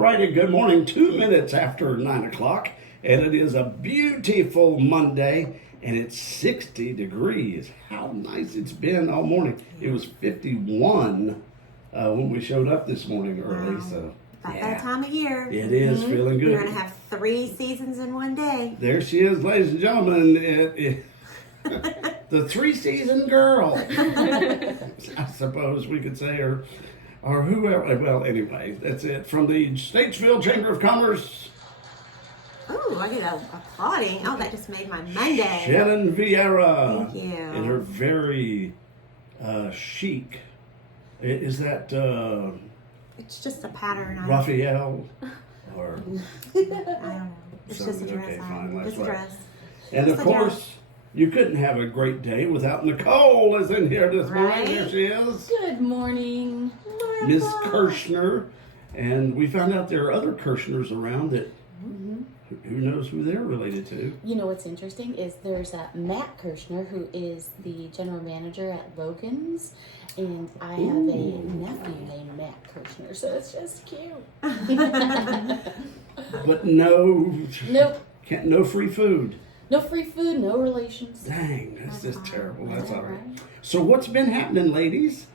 righty, good morning. 2 minutes after 9 o'clock, and it is a beautiful Monday, and it's 60 degrees. How nice it's been all morning. It was 51 when we showed up this morning early. Wow. So About that time of year. it is feeling good. We're going to have 3 seasons in one day. There she is, ladies and gentlemen. The 3-season girl, I suppose we could say, or whoever. Well, anyway, that's it from the Statesville Chamber of Commerce. Ooh, I get applauding. Oh, that just made my Monday. Shannon Vieira. Thank you. And her very chic. Is that It's just a pattern. Raphael? Or I don't know. It's So, just a dress. okay, fine, that's Just a right. dress. and Just of a dress. course, you couldn't have a great day without Nicole is in here this morning. Right? There she is. Good morning. Miss Kirshner, and we found out there are other Kirshners around that who knows who they're related to. You know what's interesting is there's Matt Kirshner, who is the general manager at Logan's, and I have a nephew named Matt Kirshner, so it's just cute. But no, Nope. no free food. No free food, no relations. Dang, that's just terrible. That's Is that all right. right? So what's been happening, ladies?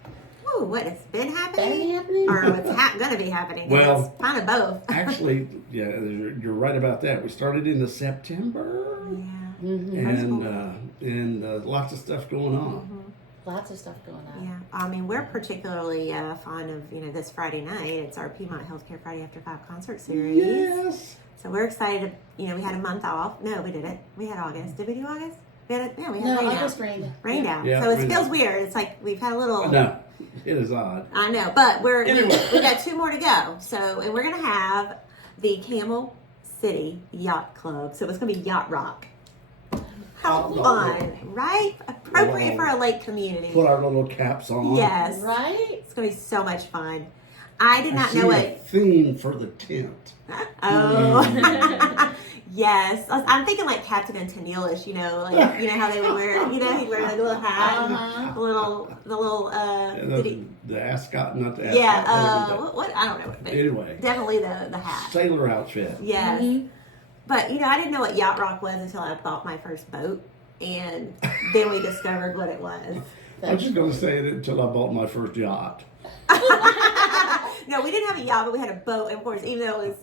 Ooh, what has been happening? Been happening? Or what's going to be happening? Well- It's kind of both. Actually, yeah, you're right about that. We started in the September, Yeah. Mm-hmm. and lots of stuff going on. Lots of stuff going on. Yeah, I mean, we're particularly fond of, this Friday night. It's our Piedmont Healthcare Friday After 5 concert series. Yes. So we're excited. We had a month off. No, we didn't. We had August. Did we do August? We had No, rain August out. rained. Rained out. Yeah, So it rained feels out. weird. It's like we've had a little. No, it is odd. I know, but Anyway. we got 2 more to go. So, and we're gonna have the Camel City Yacht Club. So it's gonna be Yacht Rock. How Oh, fun, right? Appropriate Wow. for a lake community. Put our little caps on. Yes, Right? it's gonna be so much fun. I did I not see know a it. theme for the tent. Oh, yes. I'm thinking like Captain and Tennille-ish, like how they would wear, he'd wear like a little hat, and the little The ascot, not the ascot. yeah, whatever what I don't know, but that- Anyway, definitely the hat. sailor outfit. Yes. Mhm. But I didn't know what Yacht Rock was until I bought my first boat, and then we discovered what it was. I was just going to say it until I bought my first yacht. No, we didn't have a yacht, but we had a boat, and of course, even though it was,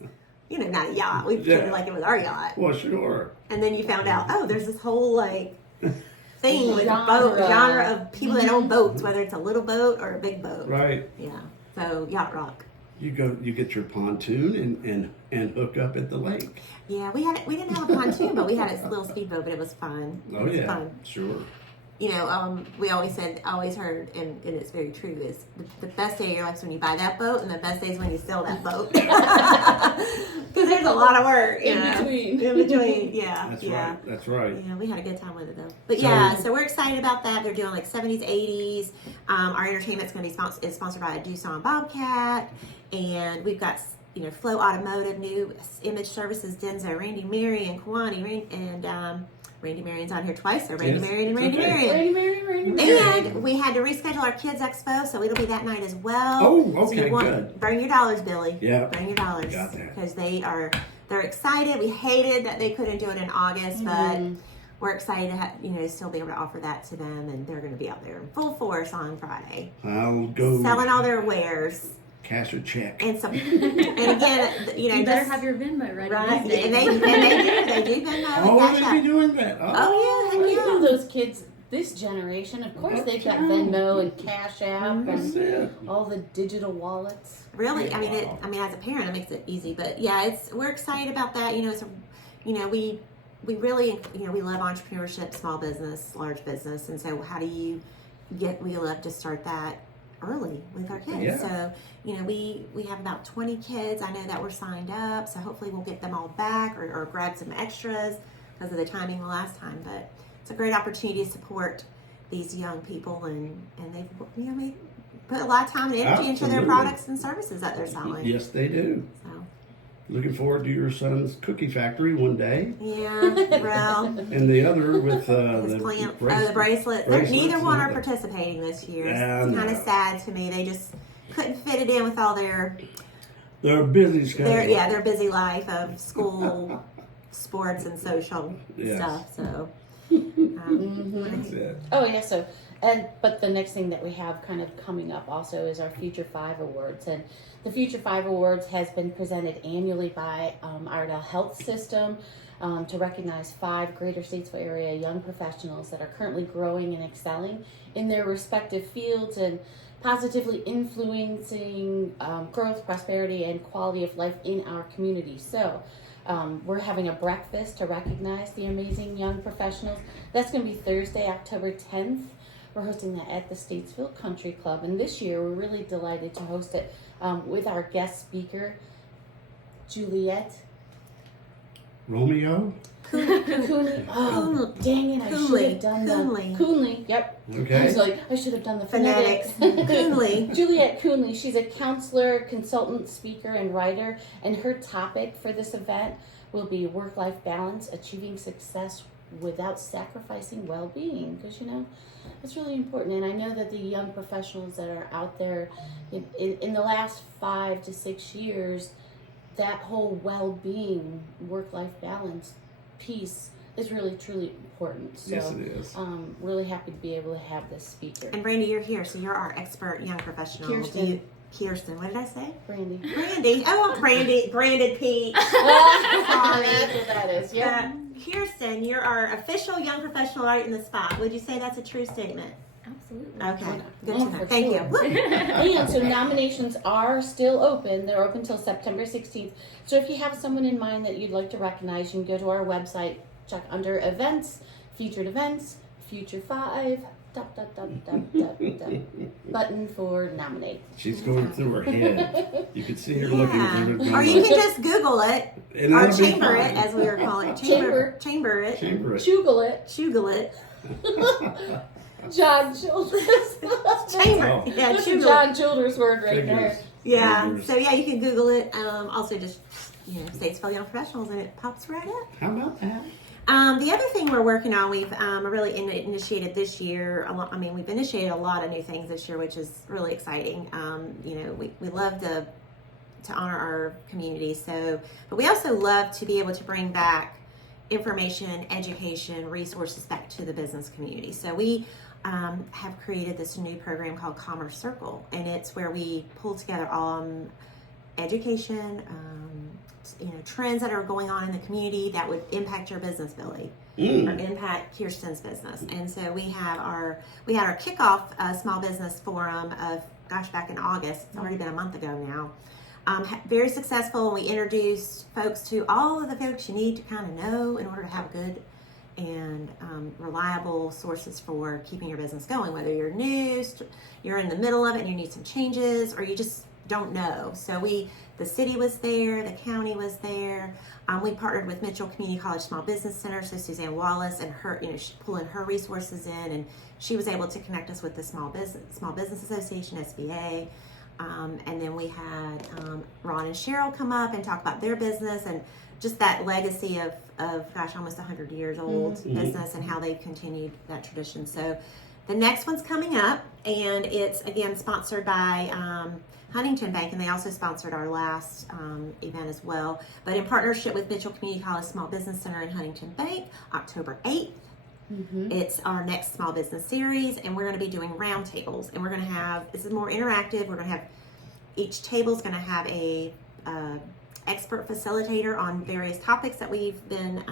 not a yacht, we treated it like it was our yacht. Well, sure. And then you found out, oh, there's this whole thing with Genre. genre of people that own boats, whether it's a little boat or a big boat. Right. Yeah. So Yacht Rock. You get your pontoon and hook up at the lake. Yeah, we didn't have a pontoon, but we had a little speedboat, but it was fun. It Oh was yeah, fun. sure. We always heard, and it's very true, is the best day of your life is when you buy that boat, and the best day is when you sell that boat. Because there's a lot of work In between. In between, yeah. That's yeah. right. That's right. Yeah, we had a good time with it though. But So- yeah, so we're excited about that. They're doing like 70s, 80s. Our entertainment's going to be sponsored by Doosan Bobcat, and we've got Flow Automotive, New Image Services, Denso, Randy Marion, Kwani, and Randy Marion's on here twice. So Randy Yes, Marion and it's Randy okay. Marion. Randy Marion. And we had to reschedule our Kids Expo, so it'll be that night as well. Oh, So okay, you want, good. Bring your dollars, Billy. Yeah. Bring your dollars. Got that. Because they're excited. We hated that they couldn't do it in August, but we're excited to still be able to offer that to them, and they're going to be out there in full force on Friday, I'll go selling all their wares cash a check. and some. And again, You better just- have your Venmo ready right, these days. and they do Venmo. Oh, and they Cash be App. doing that. Oh yeah, Well, heck you know yeah. those kids, this generation, of course they've got Venmo and Cash App That's and it. all the digital wallets. Really, Wow. as a parent, it makes it easy. But yeah, we're excited about that. We really, we love entrepreneurship, small business, large business, and so how do you we love to start that early with our kids. Yeah. So, we have about 20 kids. I know that we're signed up, so hopefully we'll get them all back or grab some extras because of the timing the last time. But it's a great opportunity to support these young people, and they've put a lot of time and energy into their Absolutely. products and services that they're selling. Yes, they do. So Looking forward to your son's cookie factory one day, yeah, well, and the other with his the plant, bracelet. the bracelet. bracelets Neither one are and the- participating this year. Yeah, It's kind of no. sad to me. They just couldn't fit it in with all their They're busy schedule. Their busy life of school, sports, and social Yes. stuff. So, That's it. Oh yeah, but the next thing that we have kind of coming up also is our Future 5 Awards. And the Future 5 Awards has been presented annually by Iredell Health System to recognize 5 Greater Statesville area young professionals that are currently growing and excelling in their respective fields and positively influencing growth, prosperity, and quality of life in our community. So we're having a breakfast to recognize the amazing young professionals. That's going to be Thursday, October 10th. We're hosting that at the Statesville Country Club. And this year, we're really delighted to host it with our guest speaker, Juliet Romeo? Coonley. Oh, dang it, I should have done Coonley. Coonley, yep. I Okay. was like, I should have done the phonetics. phonetics. Coonley. Juliet Coonley, she's a counselor, consultant, speaker, and writer, and her topic for this event will be work-life balance, achieving success without sacrificing well-being, because it's really important. And I know that the young professionals that are out there in the last 5 to 6 years, that whole well-being, work-life balance piece is really truly important. So Yes, it is. really happy to be able to have this speaker. And Brandy, you're here, so you're our expert young professional. Kirsten. Kirsten, what did I say? Brandy. Brandy. Oh, branded Pete. That's what that is. Yeah. Kirsten, you're our official young professional right in the spot. Would you say that's a true statement? Absolutely. Okay, good Oh, to know. for Thank sure. you. And so nominations are still open. They're open till September 16th. So if you have someone in mind that you'd like to recognize, you can go to our website, check under events, featured events, Future 5, button for nominate. She's going through her head. You can see her looking through the Or you can just Google it, And or that'll be chamber it, fine. as we were calling it. Chamber. Chamber it. Chamber it. Google it. Chuggle it. John Childers. Chamber. Oh. Yeah, That's a chuggle it. John Childers word right Figures. there. Yeah. Figures. So yeah, you can Google it. Also just Statesville Young Professionals, and it pops right up. How about that? The other thing we're working on, we've really initiated this year. We've initiated a lot of new things this year, which is really exciting. We love to honor our community. But we also love to be able to bring back information, education, resources back to the business community. So we have created this new program called Commerce Circle, and it's where we pull together education, trends that are going on in the community that would impact your business, Billy, or impact Kirsten's business. And so we had our kickoff small business forum back in August. It's already been a month ago now. Very successful. We introduced folks to all of the folks you need to kind of know in order to have good and reliable sources for keeping your business going, whether you're new, you're in the middle of it and you need some changes, or you just don't know. So the city was there, the county was there. We partnered with Mitchell Community College Small Business Center, so Suzanne Wallace and her, she pulling her resources in, and she was able to connect us with the Small Business Association, SBA. And then we had Ron and Cheryl come up and talk about their business and just that legacy of almost 100 years old business and how they've continued that tradition. So the next one's coming up, and it's again sponsored by Huntington Bank, and they also sponsored our last event as well. But in partnership with Mitchell Community College Small Business Center and Huntington Bank, October 8th. It's our next small business series, and we're going to be doing roundtables, and we're going to have, this is more interactive. We're going to have, each table is going to have a expert facilitator on various topics that we've been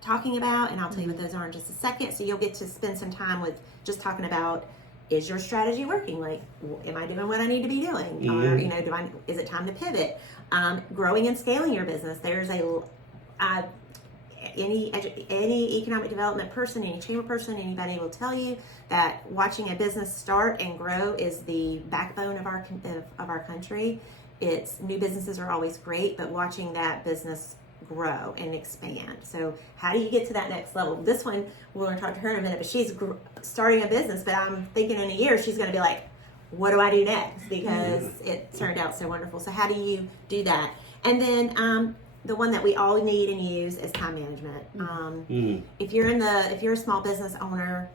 talking about, and I'll tell you what those are in just a second. So you'll get to spend some time with just talking about, is your strategy working? Like, am I doing what I need to be doing? Or, is it time to pivot? Growing and scaling your business. There's any economic development person, any chamber person, anybody will tell you that watching a business start and grow is the backbone of our country. New businesses are always great, but watching that business grow and expand. So how do you get to that next level? This one, we're going to talk to her in a minute, but she's starting a business, but I'm thinking in a year she's going to be like, what do I do next? Because it turned out so wonderful. So how do you do that? And then the one that we all need and use is time management. If you're a small business owner,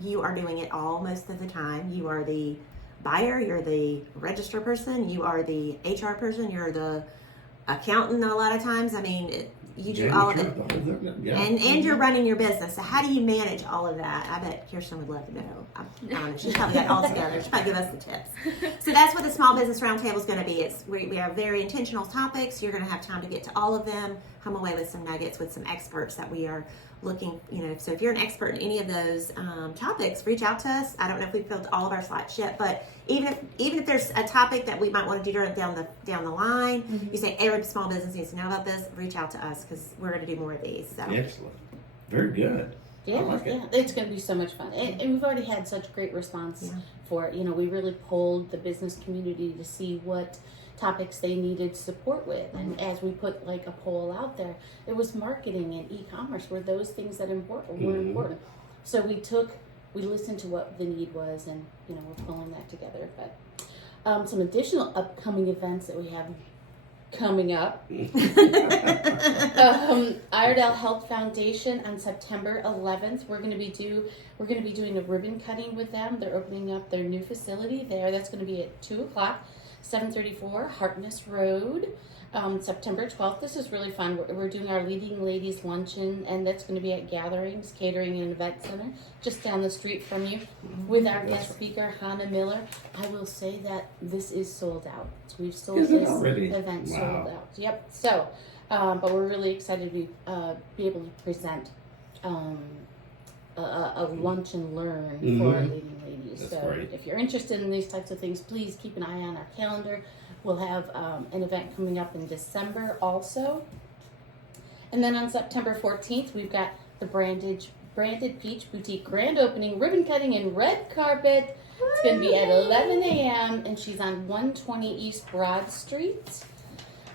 you are doing it all most of the time. You are the buyer, you're the register person, you are the HR person, you're the accountant a lot of times. I mean, you do all of it. Yeah. And you're running your business. So how do you manage all of that? I bet Kirsten would love to know. I don't know. She's probably got it all together. She'll probably give us the tips. So that's what the Small Business Roundtable is going to be. We have very intentional topics. You're going to have time to get to all of them. Come away with some nuggets with some experts that we are looking, so if you're an expert in any of those topics, reach out to us. I don't know if we've filled all of our slots yet, but even if there's a topic that we might want to do down the line, you say every small business needs to know about this, reach out to us because we're going to do more of these. So. Excellent. Very good. Yeah, I like it. It's going to be so much fun. And we've already had such great response for it. We really polled the business community to see what topics they needed support with. And as we put like a poll out there, it was marketing and e-commerce were those things that were important. So we listened to what the need was, and we're pulling that together. But some additional upcoming events that we have coming up. Iredell Health Foundation on September 11th. We're going to be doing a ribbon cutting with them. They're opening up their new facility there. That's going to be at 2:00, 734 Hartness Road. September 12th. This is really fun. We're doing our Leading Ladies Luncheon, and that's going to be at Gatherings Catering and Event Center, just down the street from you, with our guest speaker, Hannah Miller. I will say that this is sold out. We've sold this event sold out. Yep. So, but we're really excited to be able to present a lunch and learn for our leading ladies. That's so great. If you're interested in these types of things, please keep an eye on our calendar. We'll have an event coming up in December also. And then on September 14th, we've got the Branded Peach Boutique grand opening, ribbon cutting, and red carpet. It's going to be at 11 a.m. and she's on 120 East Broad Street.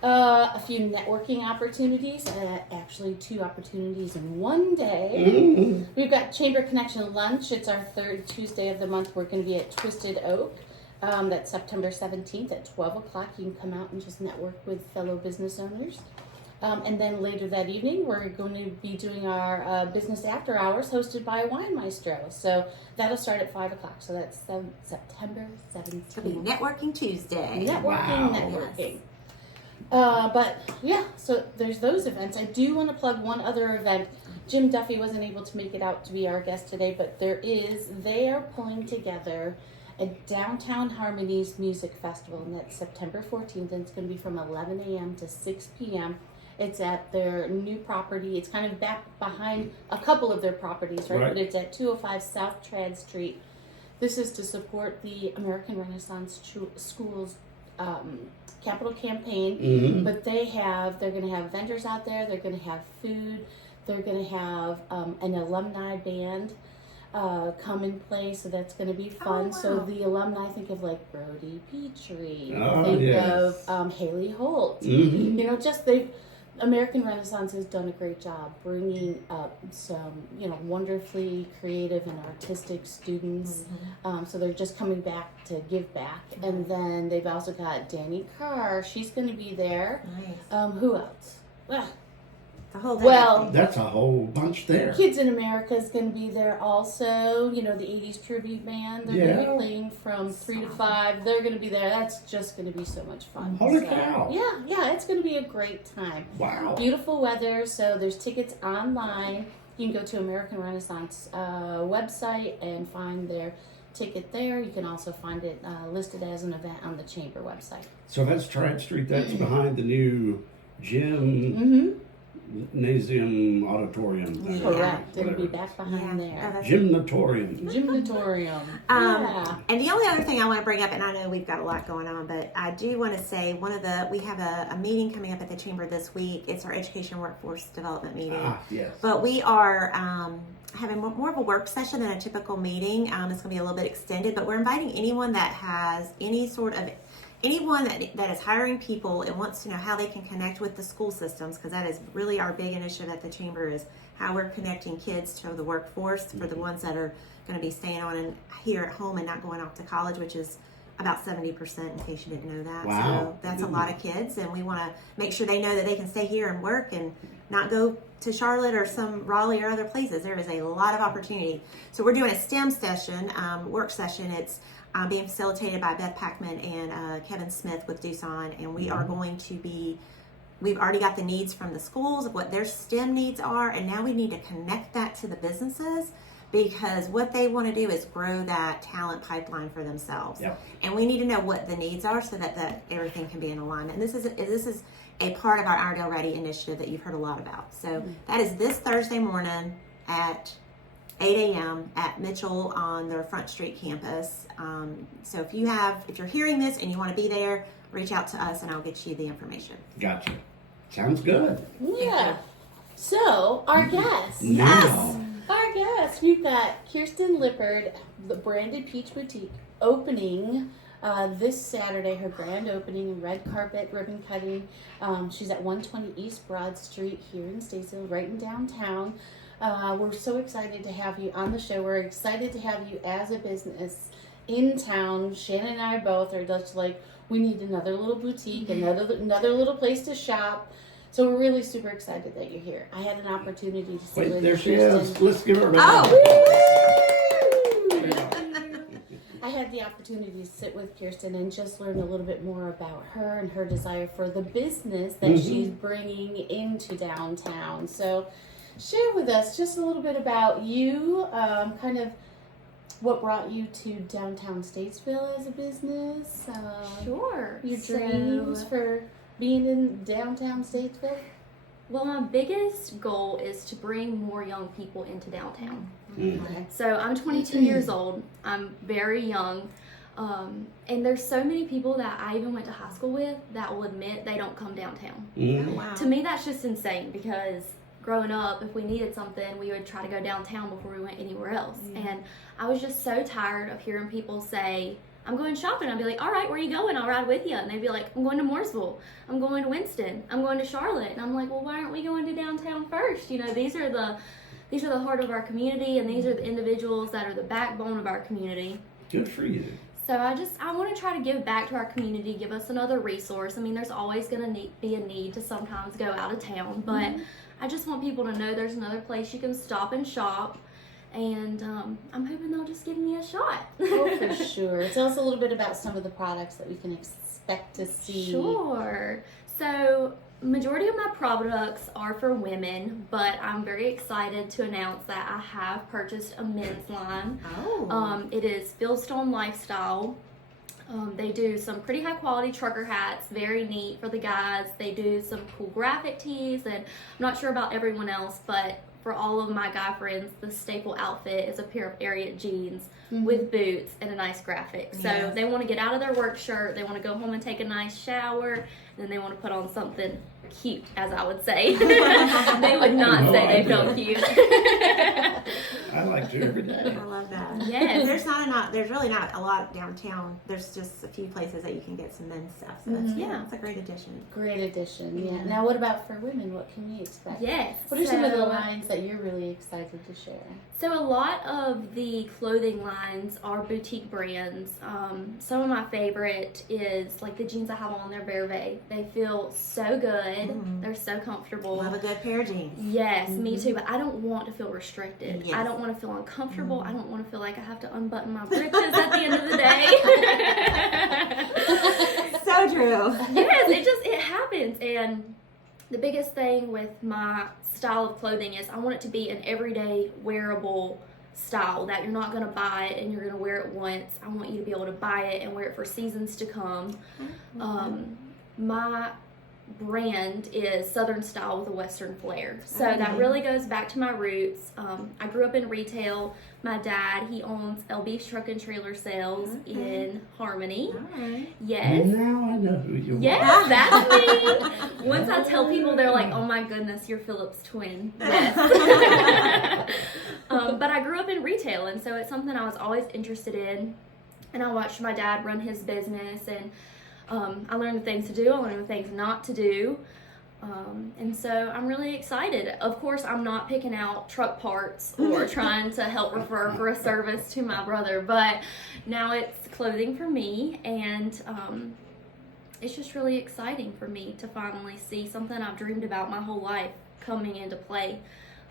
A few networking opportunities, actually 2 opportunities in one day. We've got Chamber Connection Lunch. It's our 3rd Tuesday of the month. We're going to be at Twisted Oak. That's September 17th at 12 o'clock. You can come out and just network with fellow business owners. And then later that evening, we're going to be doing our business after hours hosted by Wine Maestro. So that'll start at 5 o'clock. So that's September 17th. It'll be Networking Tuesday. Networking. But yeah, so there's those events. I do want to plug one other event. Jim Duffy wasn't able to make it out to be our guest today, but they are pulling together a Downtown Harmonies Music Festival, and that's September 14th, and it's going to be from 11 a.m. to 6 p.m. It's at their new property. It's kind of back behind a couple of their properties, right? But it's at 205 South Trad Street. This is to support the American Renaissance Schools capital campaign. But they're going to have vendors out there. They're going to have food. They're going to have an alumni band come and play, so that's going to be fun. Oh, wow. So the alumni, think of like Brody Petrie, yes. of Haley Holt. American Renaissance has done a great job bringing up some, wonderfully creative and artistic students. So they're just coming back to give back. And then they've also got Danny Carr. She's going to be there. Nice. Who else? The whole day. Well, that's a whole bunch there. Kids in America is going to be there also. The 80s tribute band. They're going to be playing from 3 to 5. They're going to be there. That's just going to be so much fun. Holy cow. Yeah, it's going to be a great time. Wow. Beautiful weather. So there's tickets online. You can go to American Renaissance website and find their ticket there. You can also find it listed as an event on the Chamber website. So that's Trad Street. That's behind the new gym. Gymnasium auditorium. Correct. It'll be back behind there. Gymnatorium. And the only other thing I want to bring up, and I know we've got a lot going on, but I do want to say we have a meeting coming up at the Chamber this week. It's our Education Workforce Development meeting. Yes. But we are having more of a work session than a typical meeting. It's going to be a little bit extended, but we're inviting anyone that has anyone that is hiring people and wants to know how they can connect with the school systems, because that is really our big initiative at the Chamber, is how we're connecting kids to the workforce for the ones that are going to be staying on and here at home and not going off to college, which is about 70%, in case you didn't know that. Wow. So that's a lot of kids, and we want to make sure they know that they can stay here and work and not go to Charlotte or some Raleigh or other places. There is a lot of opportunity. So we're doing a STEM session, work session. It's being facilitated by Beth Packman and Kevin Smith with Doosan, and we are going to be. We've already got the needs from the schools of what their STEM needs are, and now we need to connect that to the businesses, because what they want to do is grow that talent pipeline for themselves. Yep. And we need to know what the needs are so that everything can be in alignment. And this is a part of our Iredell Ready initiative that you've heard a lot about. So that is this Thursday morning at 8 a.m. at Mitchell on their Front Street campus. So if you're hearing this and you want to be there, reach out to us and I'll get you the information. Gotcha. Sounds good. Yeah. So, our guest. Now, Our guest, we've got Kirsten Lippard, the Branded Peach Boutique, opening this Saturday, her grand opening, red carpet, ribbon cutting. She's at 120 East Broad Street here in Statesville, right in downtown. We're so excited to have you on the show. We're excited to have you as a business in town. Shannon and I both are just like, we need another little boutique, another little place to shop. So we're really super excited that you're here. I had an opportunity to see wait, with there she Kirsten. is. Let's give her a I had the opportunity to sit with Kirsten and just learn a little bit more about her and her desire for the business that she's bringing into downtown. So share with us just a little bit about you, kind of what brought you to downtown Statesville as a business. Sure. Your So- dreams for being in downtown Statesville. Well, my biggest goal is to bring more young people into downtown. Okay. So I'm 22 years old. I'm very young. And there's so many people that I even went to high school with that will admit they don't come downtown. Wow. To me, that's just insane because growing up, if we needed something, we would try to go downtown before we went anywhere else. And I was just so tired of hearing people say, I'm going shopping. I'd be like, all right, where are you going? I'll ride with you. And they'd be like, I'm going to Mooresville. I'm going to Winston. I'm going to Charlotte. And I'm like, well, why aren't we going to downtown first? You know, these are the heart of our community, and these are the individuals that are the backbone of our community. Good for you. So I want to try to give back to our community, give us another resource. I mean, there's always going to be a need to sometimes go out of town, but I just want people to know there's another place you can stop and shop. And I'm hoping they'll just give me a shot. Oh, for sure. Tell us a little bit about some of the products that we can expect to see. Sure. So, majority of my products are for women, but I'm very excited to announce that I have purchased a men's line. Oh. It is Fieldstone Lifestyle. They do some pretty high quality trucker hats, very neat for the guys. They do some cool graphic tees, and I'm not sure about everyone else, but for all of my guy friends, the staple outfit is a pair of Ariat jeans with boots and a nice graphic. So Yes. they want to get out of their work shirt, they want to go home and take a nice shower, and then they want to put on something cute, as I would say. They would not No, say I they felt do. cute. I like to every day. I love that. Yes. There's really not a lot downtown. There's just a few places that you can get some men's stuff. So that's a great addition. Great addition, yeah. Now, what about for women? What can we expect? Yes. What are some of the So- lines that you're really excited to share? So a lot of the clothing lines are boutique brands. Some of my favorite is like the jeans I have on, they're Verve. They feel so good. They're so comfortable. Love a good pair of jeans. Yes, me too. But I don't want to feel restricted. Yes. I don't want to feel uncomfortable. I don't want to feel like I have to unbutton my britches at the end of the day. So true. Yes, it happens. And the biggest thing with my style of clothing is I want it to be an everyday wearable style that you're not going to buy it and you're going to wear it once. I want you to be able to buy it and wear it for seasons to come. My brand is Southern style with a Western flair. So that really goes back to my roots. I grew up in retail. My dad, he owns LB's Truck and Trailer Sales in Harmony. All right. Yes. Now I know who you are. Yes, that's me. Once I tell people, they're like, "Oh my goodness, you're Philip's twin." Yes. But I grew up in retail, and so it's something I was always interested in. And I watched my dad run his business, and I learned the things to do. I learned the things not to do. And so I'm really excited. Of course, I'm not picking out truck parts or trying to help refer for a service to my brother, but now it's clothing for me, and it's just really exciting for me to finally see something I've dreamed about my whole life coming into play.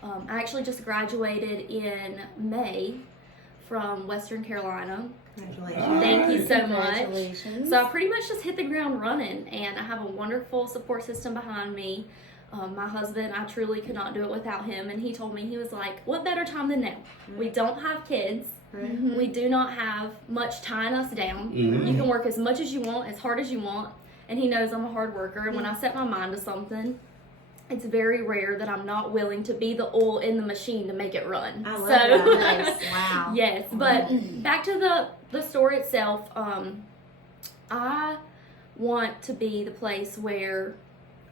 I actually just graduated in May from Western Carolina. Congratulations. Thank you so much. Congratulations. So I pretty much just hit the ground running, and I have a wonderful support system behind me. My husband, I truly could not do it without him, and he told me, he was like, what better time than now? We don't have kids. Right. We do not have much tying us down. Mhm. You can work as much as you want, as hard as you want, and he knows I'm a hard worker, and when I set my mind to something, it's very rare that I'm not willing to be the oil in the machine to make it run. I love so, that. Wow. yes, but back to the store itself. I want to be the place where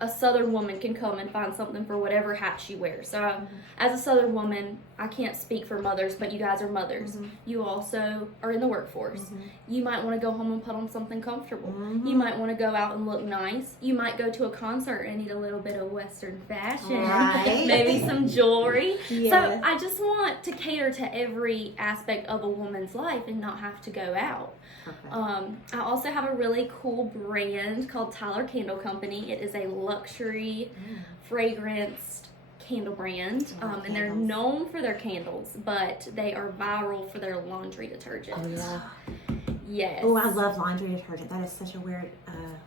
a Southern woman can come and find something for whatever hat she wears. So, as a Southern woman, I can't speak for mothers, but you guys are mothers. You also are in the workforce. You might want to go home and put on something comfortable. You might want to go out and look nice. You might go to a concert and need a little bit of Western fashion, Right. maybe some jewelry. Yes. So, I just want to cater to every aspect of a woman's life and not have to go out. Perfect. I also have a really cool brand called Tyler Candle Company. It is a luxury fragranced candle brand, and they're candles. known for their candles, but they are viral for their laundry detergent. Oh, yeah. Yes. Oh, I love laundry detergent. That is such a weird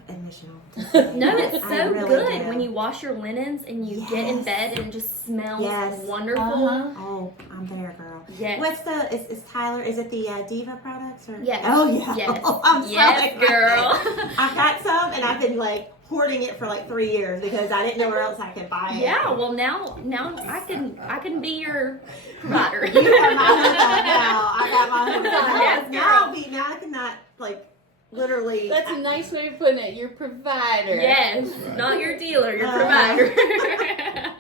admission. to say. No, it's I so really good do. when you wash your linens and you get in Yes. bed and it just smells Yes. wonderful. Uh-huh. Oh, I'm there, girl. Yes. What's the, is Tyler, is it the Diva products? Or? Yes. Oh, yeah. Yes. Oh, I'm so Yes, excited. girl. I've got some, and I've been like hoarding it for like 3 years because I didn't know where else I could buy it. Yeah, well now I can be your provider. You are my husband now. I got my husband. Yes, Now I cannot like literally. That's a nice way of putting it. Your provider. Yes, not your dealer, your Uh-huh. provider.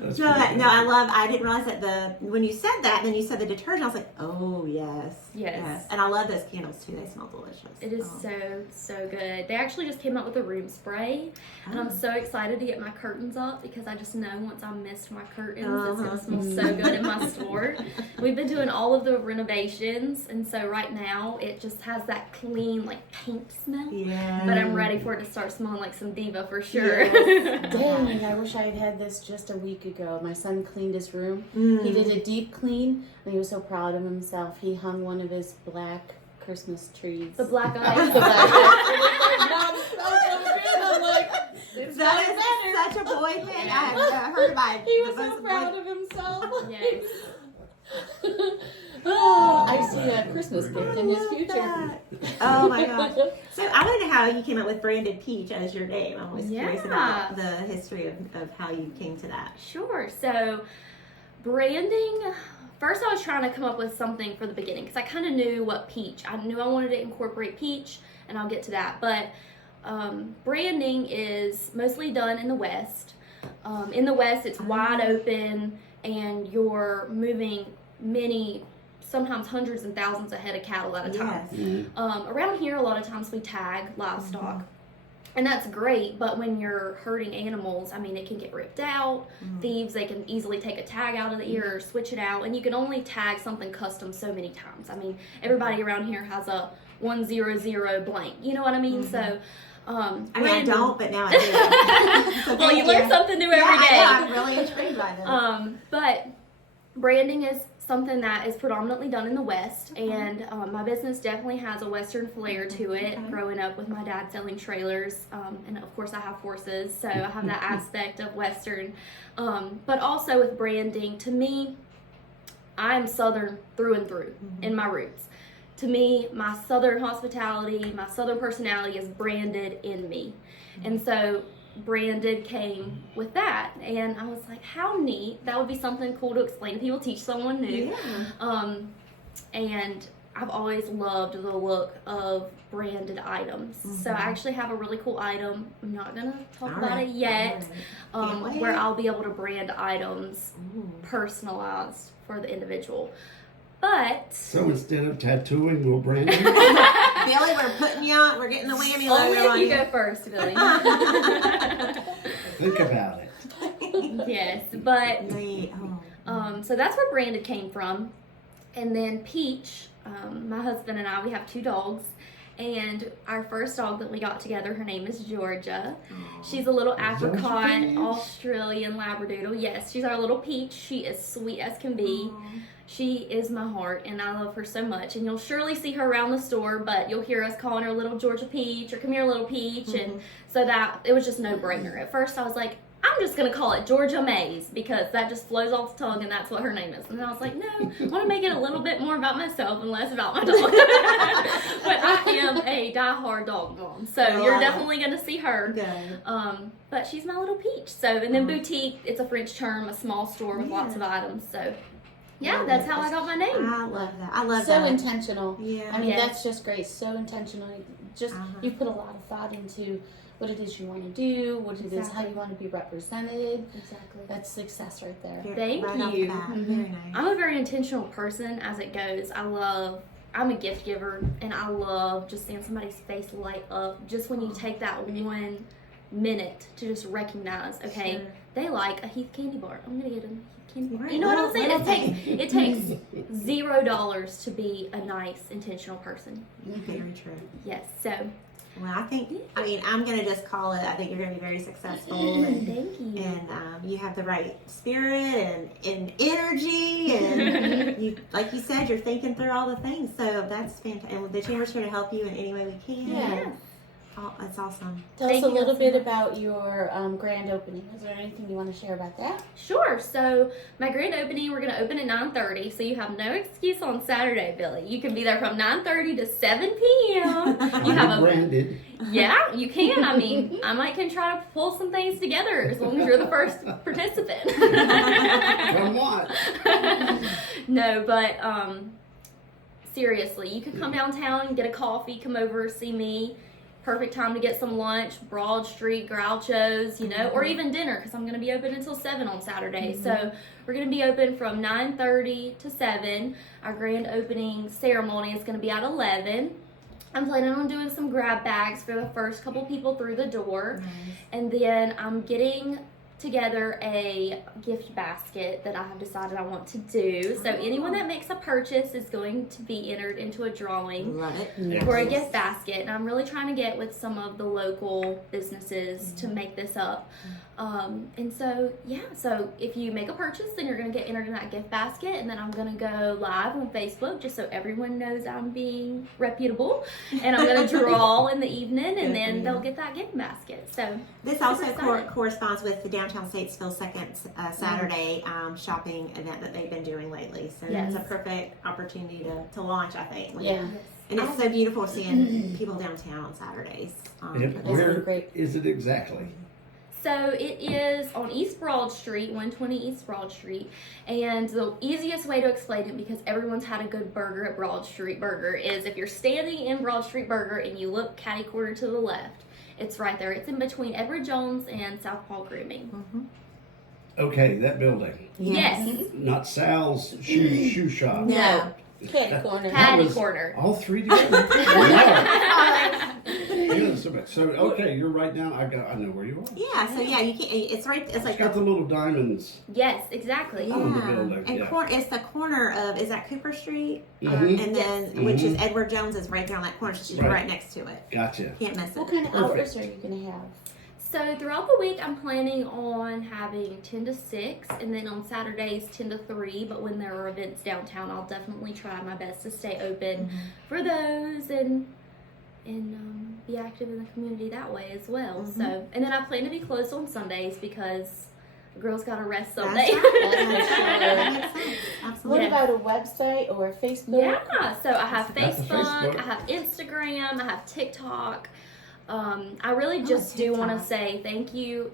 That's No, pretty good. I didn't realize that when you said that, then you said the detergent, I was like, oh, yes. Yes. And I love those candles too. They smell delicious. It is Oh. so good. They actually just came out with a room spray, and I'm Oh. so excited to get my curtains up because I just know once I mist my curtains, it's Uh-huh. gonna smell so good in my store. We've been doing all of the renovations, and so right now it just has that clean like paint smell. Yeah. But I'm ready for it to start smelling like some Diva for sure. Yes. Dang, I wish I had had this just a week ago. My son cleaned his room. Mm. He did a deep clean, and he was so proud of himself. He hung one of his black Christmas trees. The black The eyes. black I'm like, it's That not better. is such a boy thing. Yeah. I have heard about it. He was The so most proud boy- of himself. Yes. Oh, I see a Christmas gift in his love future. that. Oh my gosh. So I want to know how you came up with Branded Peach as your name. I'm always curious Yeah. about the history of how you came to that. Sure. So, branding. First, I was trying to come up with something for the beginning because I kind of knew what peach. I knew I wanted to incorporate peach, and I'll get to that. But branding is mostly done in the West. In the West, it's wide open, and you're moving many, sometimes hundreds and thousands of head of cattle at a time. Yes. Mhm. Around here, a lot of times we tag livestock. And that's great, but when you're herding animals, I mean, it can get ripped out. Thieves, they can easily take a tag out of the ear or switch it out, and you can only tag something custom so many times. I mean, everybody around here has a 100 blank. You know what I mean? So, I mean, I branding- don't, but now I do. So well, you thank learn something new every Yeah, day. I know, I'm really intrigued by this. But branding is something that is predominantly done in the West, and my business definitely has a Western flair to it. Growing up with my dad selling trailers, and of course I have horses, so I have that aspect of Western. But also with branding, to me, I am Southern through and through in my roots. To me, my Southern hospitality, my Southern personality is branded in me. And so branded came with that, and I was like, how neat. That would be something cool to explain to people, teach someone new. Yeah. And I've always loved the look of branded items. So I actually have a really cool item. I'm not gonna talk about it yet. Can't wait. Where I'll be able to brand items Ooh. personalized for the individual. But So instead of tattooing, we'll brand it. Billy, we're putting you on. We're getting the whammy only logo if on you you. go first, Billy. Think about it. Yes, but Wait, oh. so that's where branded came from. And then Peach, my husband and I, we have 2 dogs. And our first dog that we got together, her name is Georgia. She's a little apricot Peach? Australian Labradoodle. Yes, she's our little Peach. She is sweet as can be. She is my heart, and I love her so much. And you'll surely see her around the store, but you'll hear us calling her Little Georgia Peach or Come Here Little Peach. And so that it was just no brainer. At first, I was like, I'm just going to call it Georgia Maze because that just flows off the tongue and that's what her name is. And then I was like, no, I want to make it a little bit more about myself and less about my dog. But I am a diehard dog mom. So you're definitely going to see her. Good. But she's my little peach. So, and then boutique, it's a French term, a small store with lots of items. So, yeah, that's how I got my name. I love that. I love So that. intentional. Yeah. I mean, Yes. that's just great. So intentional. Just you put a lot of thought into what it is you want to do, what it is, how you want to be represented. Exactly. That's success right there. Thank right off the you. bat. Very nice. I'm a very intentional person as it goes. I'm a gift giver, and I love just seeing somebody's face light up just when you take that 1 minute to just recognize, okay, Sure. they like a Heath candy bar. I'm going to get a Heath candy bar. Right. You know what I'm Little saying? thing. It takes $0 to be a nice, intentional person. Very true. Yes, so Well, I mean, I'm going to just call it, I think you're going to be very successful. And, thank you. and you have the right spirit and energy. And you, like you said, you're thinking through all the things. So that's fantastic. And the chamber's here to help you in any way we can. Yeah. Oh, that's awesome. Tell Thank us a you little so bit much. about your grand opening. Is there anything you want to share about that? Sure. So my grand opening, we're going to open at 9:30. So you have no excuse on Saturday, Billy. You can be there from 9:30 to 7 p.m. You have a branded. Yeah, you can. I mean, I might can try to pull some things together as long as you're the first participant. From what? No, but seriously, you could come downtown, get a coffee, come over, see me. Perfect time to get some lunch, Broad Street, Groucho's, you know, or even dinner because I'm going to be open until 7 on Saturday. So we're going to be open from 9:30 to 7. Our grand opening ceremony is going to be at 11. I'm planning on doing some grab bags for the first couple people through the door. Nice. And then I'm getting together a gift basket that I have decided I want to do. So anyone that makes a purchase is going to be entered into a drawing Love it. Yeah. for a gift basket. And I'm really trying to get with some of the local businesses to make this up. And so, yeah, so if you make a purchase, then you're going to get entered in that gift basket. And then I'm going to go live on Facebook just so everyone knows I'm being reputable. And I'm going to draw in the evening, and then they'll get that gift basket. So This also exciting. corresponds with the Downtown Statesville second Saturday shopping event that they've been doing lately. So Yes. it's a perfect opportunity to launch, I think. Yeah. And it's so beautiful seeing people downtown on Saturdays. And really where great. is it exactly? So it is on East Broad Street, 120 East Broad Street. And the easiest way to explain it, because everyone's had a good burger at Broad Street Burger, is if you're standing in Broad Street Burger and you look catty corner to the left, it's right there. It's in between Edward Jones and South Paul Grooming. Okay, that building. Yes. Not Sal's shoe shop. No. Catty corner. That Catty was corner. All three together? Wow. Yes, so okay, you're right now. I know where you are. Yeah, so yeah, you can. It's right. It's It's like got the little diamonds. Yes, exactly. yeah, on the building, and yeah. it's the corner of is that Cooper Street, Mhm. and then which is Edward Jones is right there on that corner. So she's Right. right next to it. Gotcha. Can't miss What it. kind of Perfect. hours are you going to have? So throughout the week, I'm planning on having 10 to 6, and then on Saturdays 10 to 3. But when there are events downtown, I'll definitely try my best to stay open for those and be active in the community that way as well. So, and then I plan to be closed on Sundays because the girls got to rest That's someday. right. That That makes sense. What Absolutely. about a website or a Facebook? Yeah, so I have Got the Facebook, Facebook. I have Instagram, I have TikTok. I really just do want to TikTok. say thank you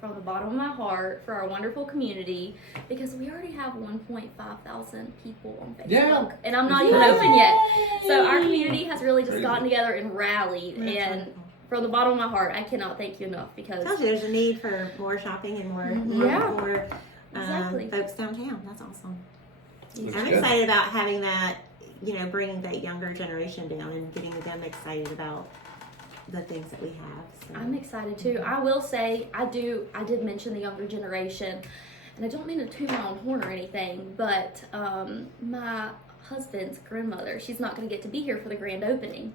from the bottom of my heart for our wonderful community, because we already have 1.5 thousand people on Facebook, Yeah. and I'm not even open yet. So our Yay! community has really just Crazy. gotten together and rallied, That's and wonderful. from the bottom of my heart, I cannot thank you enough because Tells you there's a need for more shopping and more Yeah. more Exactly. folks downtown. That's awesome. Looks I'm good. excited about having that, bringing that younger generation down and getting them excited about the things that we have. So. I'm excited too. I will say I did mention the younger generation, and I don't mean to toot my own horn or anything, but my husband's grandmother. She's not going to get to be here for the grand opening.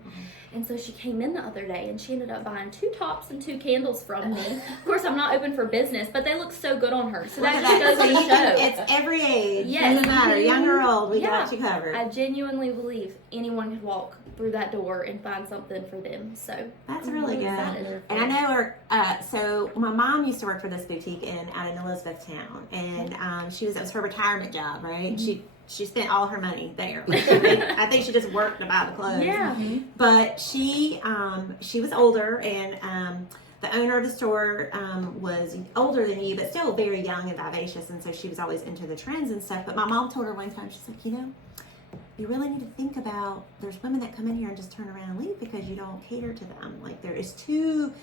And so she came in the other day and she ended up buying 2 tops and 2 candles from me. Of course, I'm not open for business, but they look so good on her. So that just goes So to you can- show. it's every age. Yes. Doesn't matter, young or old, we Yeah. got you covered. I genuinely believe anyone could walk through that door and find something for them. So That's I'm really good. excited. And I know so my mom used to work for this boutique out in Elizabethtown, and it was her retirement job, right? Mm-hmm. She spent all her money there. Like, I think she just worked to buy the clothes. Yeah. But she was older, and the owner of the store was older than you, but still very young and vivacious, and so she was always into the trends and stuff. But my mom told her one time, she's like, you really need to think about, there's women that come in here and just turn around and leave because you don't cater to them. Like it's too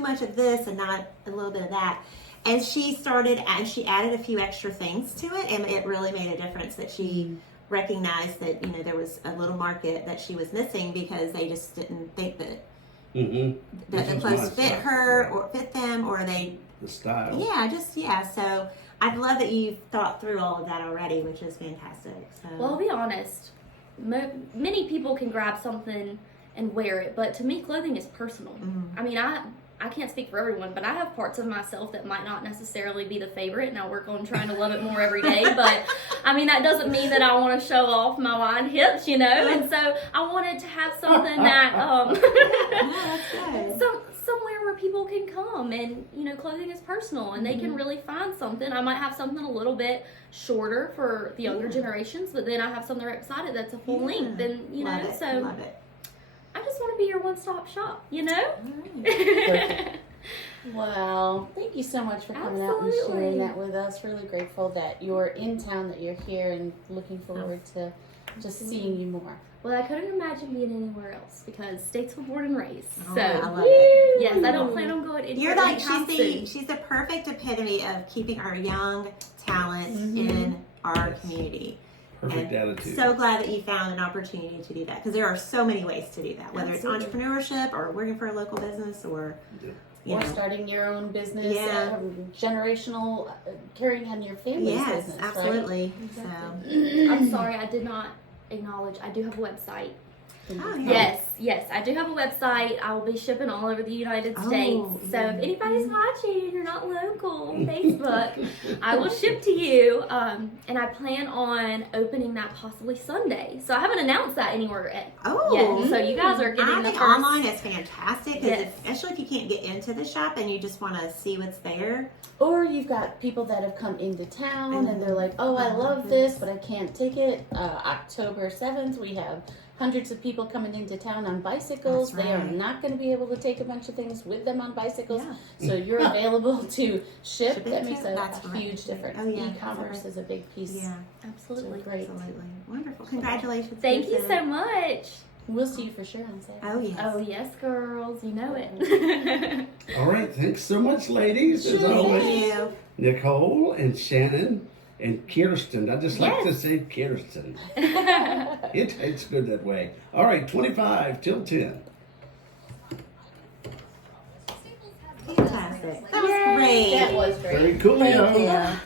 much of this and not a little bit of that. And she added a few extra things to it, and it really made a difference that she recognized that, there was a little market that she was missing because they just didn't think that that the clothes fit her or fit them, or the style. So I love that you thought through all of that already, which is fantastic. So Well, I'll be honest. Many people can grab something and wear it, but to me, clothing is personal. I mean, I can't speak for everyone, but I have parts of myself that might not necessarily be the favorite, and I work on trying to love it more every day. But I mean, that doesn't mean that I want to show off my wide hips, And so I wanted to have something that that's good. somewhere where people can come, and clothing is personal, and they can really find something. I might have something a little bit shorter for the younger generations, but then I have something right beside it that's a full length, and Love it. so Love it. I just want to be your one-stop shop, All right. Well, thank you so much for coming out and Absolutely. sharing that with us. Really grateful that you're in town, that you're here, and looking forward to just seeing you more. Well, I couldn't imagine being anywhere else because Statesville born and raised. Oh, So, I love it. yes, I don't plan on going anywhere. You're like anytime soon. she's the perfect epitome of keeping our young talent in our community. Perfect And attitude. so glad that you found an opportunity to do that, because there are so many ways to do that, whether Absolutely. it's entrepreneurship or working for a local business or Or starting your own business, Yeah. generational, carrying on your family's Yes, business. absolutely. Right? I'm sorry, I did not acknowledge. I do have a website. Oh, yeah. Yes, I do have a website. I will be shipping all over the United Oh, States. So yeah. if anybody's watching and you're not local on Facebook, I will ship to you. And I plan on opening that possibly Sunday. So I haven't announced that anywhere yet. Oh, So you guys are getting I the think first. online is fantastic, because Yes. especially if you can't get into the shop and you just want to see what's there. Or you've got people that have come into town and they're like, oh, I love this, but I can't take it. October 7th, we have hundreds of people coming into town on bicycles. That's They are right. not going to be able to take a bunch of things with them on bicycles. Yeah. So you're available to ship. Ship it That too. makes That's a right. huge difference. Oh, yeah. E-commerce is a big piece. Yeah, Absolutely. So great. absolutely. Wonderful. Congratulations. Thank you Susan. so much. We'll see you for sure on Saturday. Oh, yes. Oh, yes, girls. You know it. All right, thanks so much, ladies. As always, Thank you. Nicole and Shannon and Kirsten. I just like to Yes. say Kirsten. It's good that way. All right, 25 till 10. Fantastic. That was Yay. great. That was great. Very cool, Thank yo. you.